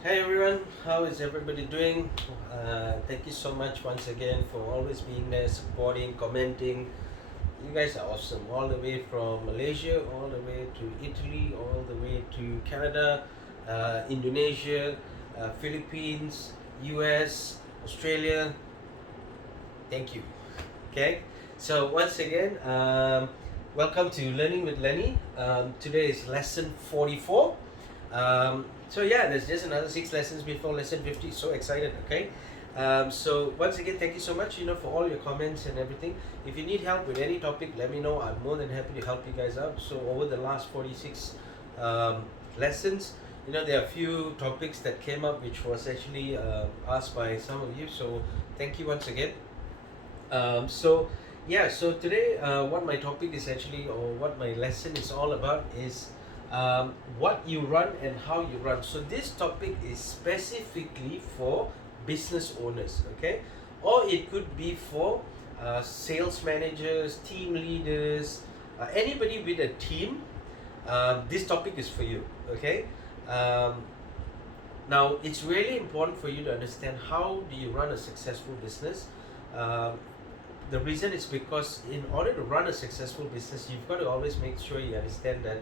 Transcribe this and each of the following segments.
Hey everyone, how is everybody doing? Thank you so much once again for always being there, supporting, commenting. You guys are awesome. All the way from Malaysia, all the way to Italy, all the way to Canada, Indonesia, Philippines, US, Australia. Thank you. Okay, so once again, welcome to Learning with Lenny. Today is lesson 44. So yeah, there's just another 6 lessons before lesson 50. So excited, okay? So once again, thank you so much, for all your comments and everything. If you need help with any topic, let me know. I'm more than happy to help you guys out. So over the last 46 lessons, there are a few topics that came up which was actually asked by some of you. So thank you once again. So yeah, so today what my topic is actually, or what my lesson is all about is what you run and how you run. So this topic is specifically for business owners, okay? Or it could be for sales managers, team leaders, anybody with a team. This topic is for you, okay? Um, Now, it's really important for you to understand how do you run a successful business. Um, the reason is because in order to run a successful business, you've got to always make sure you understand that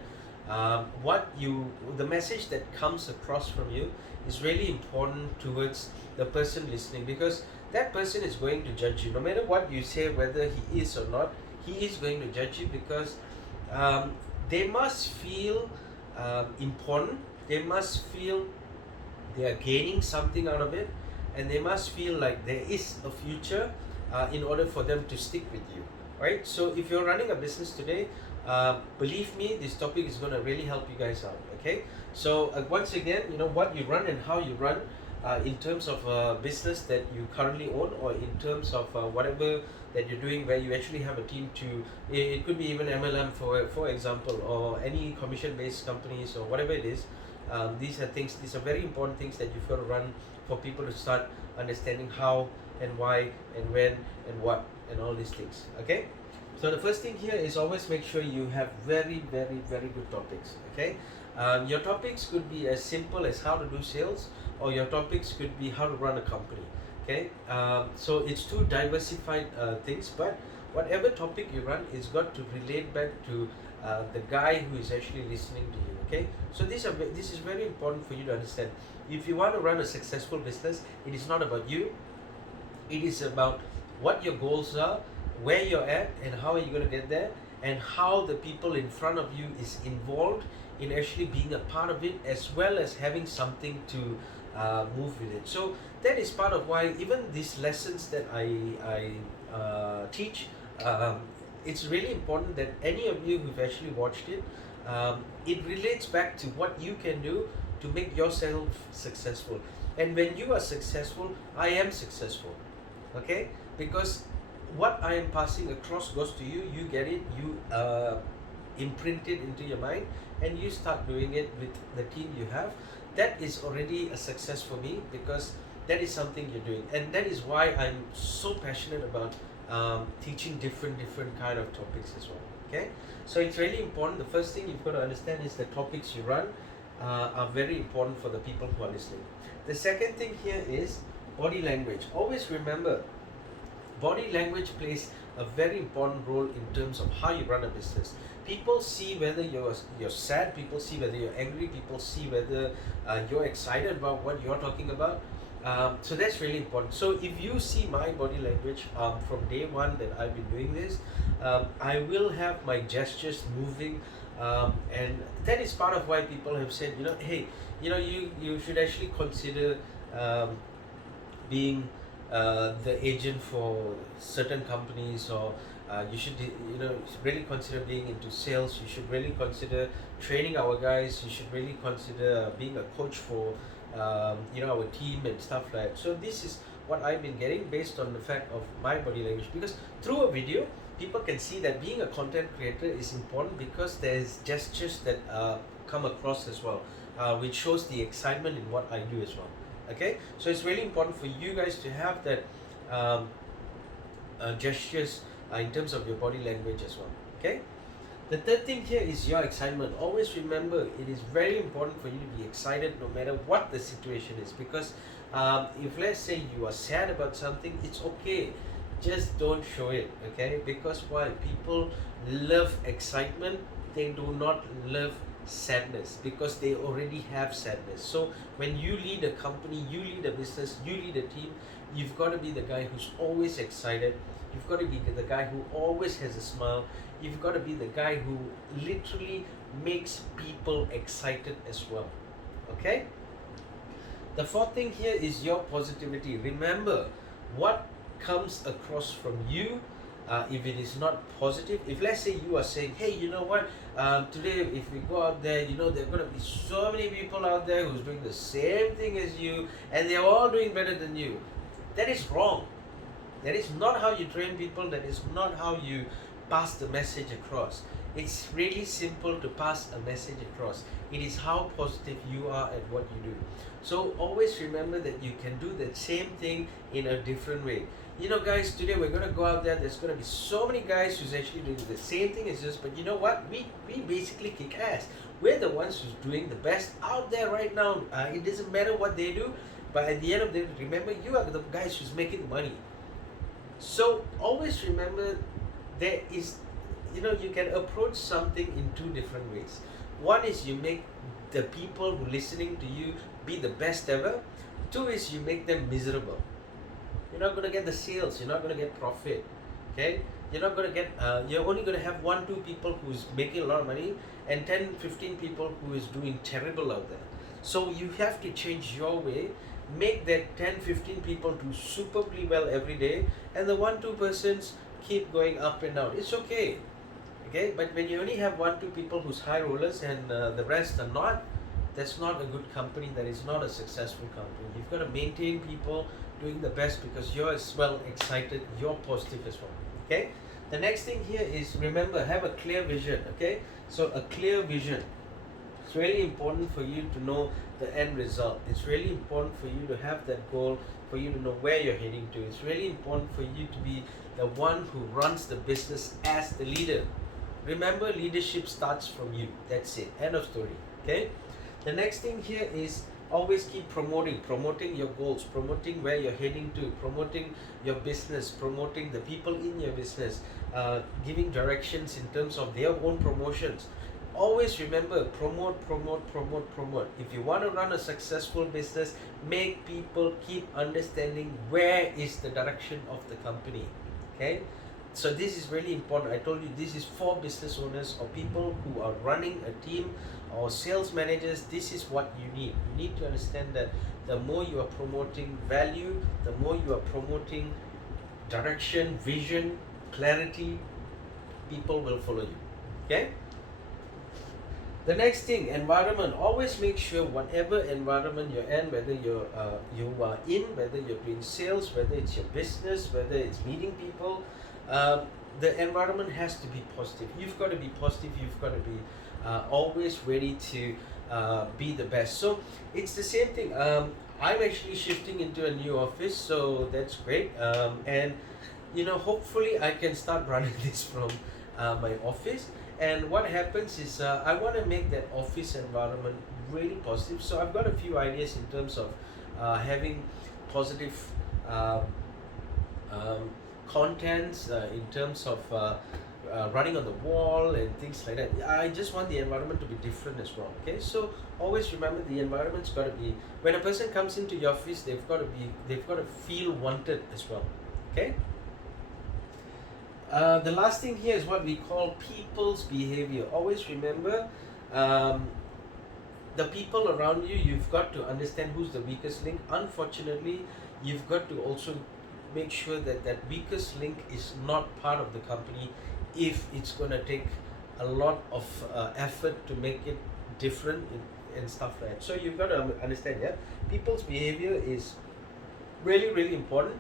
the message that comes across from you is really important towards the person listening, because that person is going to judge you no matter what you say, whether he is or not. He is going to judge you because um, they must feel important. They must feel they are gaining something out of it, and they must feel like there is a future in order for them to stick with you, right? So if you're running a business today, believe me, this topic is going to really help you guys out, okay? So once again, what you run and how you run in terms of business that you currently own, or in terms of whatever that you're doing where you actually have a team to, it could be even MLM for example, or any commission based companies or whatever it is. These are very important things that you've got to run for people to start understanding how and why and when and what and all these things, okay? So the first thing here is always make sure you have very, very, very good topics, okay? Your topics could be as simple as how to do sales, or your topics could be how to run a company, okay? So it's two diversified things, but whatever topic you run, it's got to relate back to the guy who is actually listening to you, okay? So this is very important for you to understand. If you want to run a successful business, it is not about you. It is about what your goals are, where you're at, and how are you going to get there, and how the people in front of you is involved in actually being a part of it, as well as having something to move with it. So that is part of why even these lessons that I teach, it's really important that any of you who've actually watched it, it relates back to what you can do to make yourself successful. And when you are successful, I am successful, okay? Because what I am passing across goes to you, you get it, you imprint it into your mind, and you start doing it with the team you have. That is already a success for me, because that is something you're doing, and that is why I'm so passionate about teaching different kind of topics as well, okay? So it's really important. The first thing you've got to understand is the topics you run are very important for the people who are listening. The second thing here is body language. Always remember, body language plays a very important role in terms of how you run a business. People see whether you're sad, people see whether you're angry, people see whether you're excited about what you're talking about. So that's really important. So if you see my body language from day one that I've been doing this, I will have my gestures moving, and that is part of why people have said, hey, you should actually consider being the agent for certain companies, or you should really consider being into sales. You should really consider training our guys. You should really consider being a coach for our team and stuff like that. So this is what I've been getting based on the fact of my body language, because through a video people can see that being a content creator is important, because there's gestures that come across as well, which shows the excitement in what I do as well, okay? So it's really important for you guys to have that gestures in terms of your body language as well, okay? The third thing here is your excitement. Always remember, it is very important for you to be excited no matter what the situation is. Because if let's say you are sad about something, it's okay. Just don't show it, okay? Because why? People love excitement. They do not love sadness because they already have sadness. So when you lead a company, you lead a business, you lead a team, you've got to be the guy who's always excited. You've got to be the guy who always has a smile. You've got to be the guy who literally makes people excited as well. Okay? The fourth thing here is your positivity. Remember, what comes across from you, if it is not positive, if let's say you are saying, hey, you know what, today if we go out there, there are going to be so many people out there who's doing the same thing as you, and they're all doing better than you. That is wrong. That is not how you train people. That is not how you pass the message across. It's really simple to pass a message across. It is how positive you are at what you do. So always remember that you can do the same thing in a different way. Guys, today we're going to go out there. There's going to be so many guys who's actually doing the same thing as us. But you know what? We basically kick ass. We're the ones who's doing the best out there right now. It doesn't matter what they do. But at the end of the day, remember, you are the guys who's making the money. So always remember, there is, you can approach something in two different ways. One is you make the people who listening to you be the best ever. Two is you make them miserable. You're not going to get the sales. You're not going to get profit. Okay? You're not going to get, you're only going to have 1-2 people who's making a lot of money and 10-15 people who is doing terrible out there. So you have to change your way. Make that 10-15 people do superbly well every day, and the 1-2 persons keep going up and down. It's okay. Okay, but when you only have 1-2 people who's high rollers and the rest are not, that's not a good company. That is not a successful company. You've got to maintain people doing the best because you're as well excited, you're positive as well. Okay, the next thing here is, remember, have a clear vision. Okay, so a clear vision. It's really important for you to know the end result. It's really important for you to have that goal, for you to know where you're heading to. It's really important for you to be the one who runs the business as the leader. Remember, leadership starts from you. That's it. End of story. Okay? The next thing here is always keep promoting your goals, promoting where you're heading to, promoting your business, promoting the people in your business, giving directions in terms of their own promotions. Always remember, promote. If you want to run a successful business, make people keep understanding where is the direction of the company. Okay? So this is really important. I told you, this is for business owners or people who are running a team or sales managers. This is what you need. You need to understand that the more you are promoting value, the more you are promoting direction, vision, clarity, people will follow you. Okay? The next thing, environment. Always make sure whatever environment you're in, whether you are in, whether you're doing sales, whether it's your business, whether it's meeting people, the environment has to be positive. You've got to be positive. You've got to be always ready to be the best. So it's the same thing. I'm actually shifting into a new office, so that's great. And hopefully I can start running this from my office. And what happens is I want to make that office environment really positive. So I've got a few ideas in terms of having positive contents, in terms of running on the wall and things like that. I just want the environment to be different as well. Okay, so always remember, the environment's got to be, when a person comes into your office, they've got to feel wanted as well. Okay. The last thing here is what we call people's behavior. Always remember, the people around you, you've got to understand who's the weakest link. Unfortunately, you've got to also make sure that that weakest link is not part of the company if it's going to take a lot of effort to make it different and stuff like that. So you've got to understand, yeah, people's behavior is really, really important.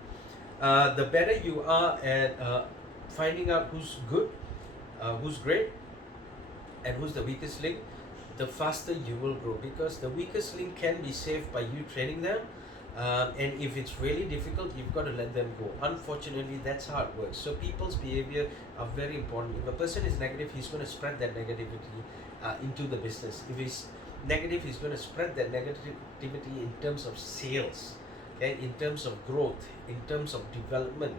The better you are at finding out who's good, who's great, and who's the weakest link, the faster you will grow, because the weakest link can be saved by you training them. And if it's really difficult, you've got to let them go. Unfortunately, that's how it works. So people's behavior are very important. If a person is negative, he's going to spread that negativity into the business. If he's negative, he's going to spread that negativity in terms of sales, okay, in terms of growth, in terms of development.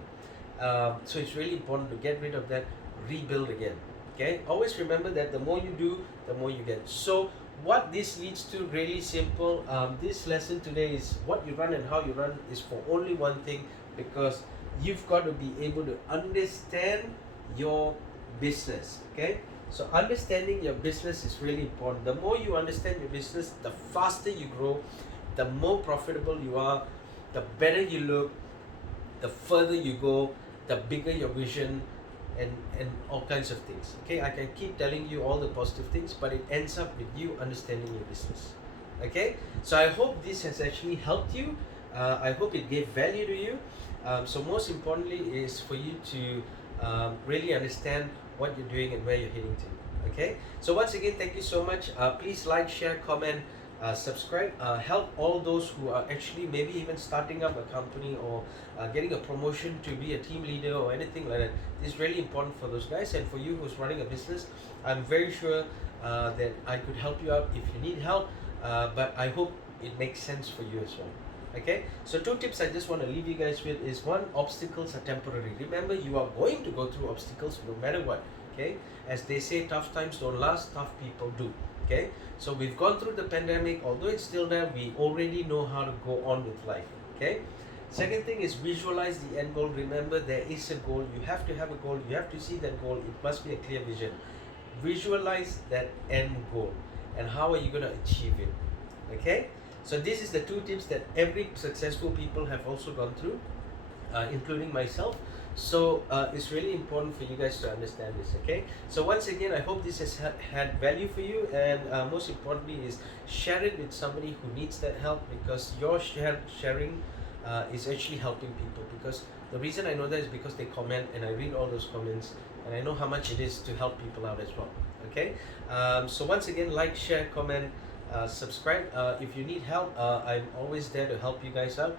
So it's really important to get rid of that, rebuild again. Okay, always remember that the more you do, the more you get. So what this leads to, really simple. This lesson today is what you run and how you run is for only one thing, because you've got to be able to understand your business. Okay, so understanding your business is really important. The more you understand your business, the faster you grow, the more profitable you are, the better you look, the further you go, the bigger your vision, and all kinds of things. Okay, I can keep telling you all the positive things, but it ends up with you understanding your business. Okay, so I hope this has actually helped you. I hope it gave value to you. So most importantly is for you to really understand what you're doing and where you're heading to. Okay, so once again, thank you so much. Please like, share, comment, subscribe. Help all those who are actually maybe even starting up a company, or getting a promotion to be a team leader or anything like that. This is really important for those guys, and for you who's running a business. I'm very sure that I could help you out if you need help, but I hope it makes sense for you as well. Okay, so 2 tips I just want to leave you guys with is: 1, obstacles are temporary. Remember, you are going to go through obstacles no matter what. Okay, as they say, tough times don't last, tough people do. Okay, so we've gone through the pandemic. Although it's still there, we already know how to go on with life. Okay, second thing is visualize the end goal. Remember, there is a goal. You have to have a goal. You have to see that goal. It must be a clear vision. Visualize that end goal, and how are you going to achieve it? Okay, so this is the 2 tips that every successful people have also gone through, including myself. So it's really important for you guys to understand this. Okay, so once again, I hope this has had value for you, and most importantly is share it with somebody who needs that help, because your sharing is actually helping people. Because the reason I know that is because they comment, and I read all those comments, and I know how much it is to help people out as well. Okay, so once again, like, share, comment, subscribe. If you need help, I'm always there to help you guys out.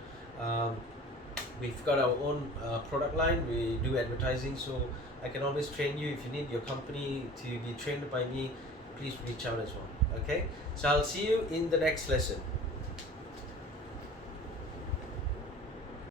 We've got our own product line. We do advertising, so I can always train you. If you need your company to be trained by me, please reach out as well. Okay, so I'll see you in the next lesson.